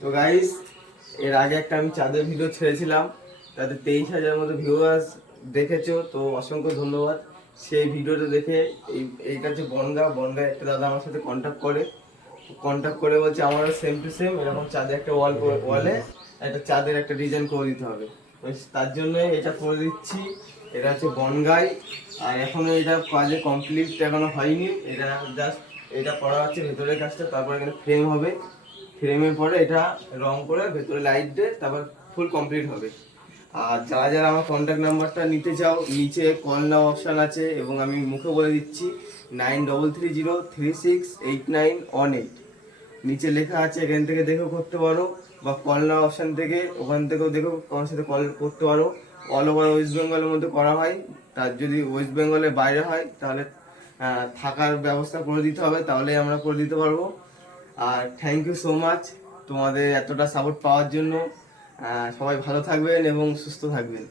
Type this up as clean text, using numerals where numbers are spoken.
তো গাইস, এর আগে একটা আমি চাঁদের ভিডিও ছেড়েছিলাম, তাতে 23,000 মতো ভিউয়ার্স দেখেছো, তো অসংখ্য ধন্যবাদ। সেই ভিডিওটা দেখে এইটা হচ্ছে বনগা একটা দাদা আমার সাথে কন্ট্যাক্ট করে বলছে আমারও সেম টু সেম এরকম চাঁদের একটা ওয়ালে একটা চাঁদের একটা ডিজাইন করে দিতে হবে। তার জন্য এটা করে দিচ্ছি। এটা হচ্ছে বনগাই, আর এখনো এটা কাজে কমপ্লিট এখনো হয়নি। এটা জাস্ট এটা করা হচ্ছে ভেতরের কাজটা, তারপর এখানে ফ্রেম হবে। ফ্রেমের পরে এটা রং করে ভেতরে লাইট দিয়ে তারপর ফুল কমপ্লিট হবে। আর যারা যারা আমার কন্ট্যাক্ট নাম্বারটা নিতে চাও, নিচে কল নাও অপশান আছে, এবং আমি মুখে বলে দিচ্ছি 9330368918। নিচে লেখা আছে, এখান থেকে দেখেও করতে পারো, বা কল নাও অপশান থেকে ওখান থেকেও দেখেও আমার সাথে কল করতে পারো। অল ওভার ওয়েস্ট বেঙ্গলের মধ্যে করা হয়। তার যদি ওয়েস্ট বেঙ্গলের বাইরে হয় তাহলে থাকার ব্যবস্থা করে দিতে হবে, তাহলে আমরা করে দিতে পারবো। আর থ্যাংক ইউ সো মাচ তোমাদের এতটা সাপোর্ট পাওয়ার জন্য। সবাই ভালো থাকবেন এবং সুস্থ থাকবেন।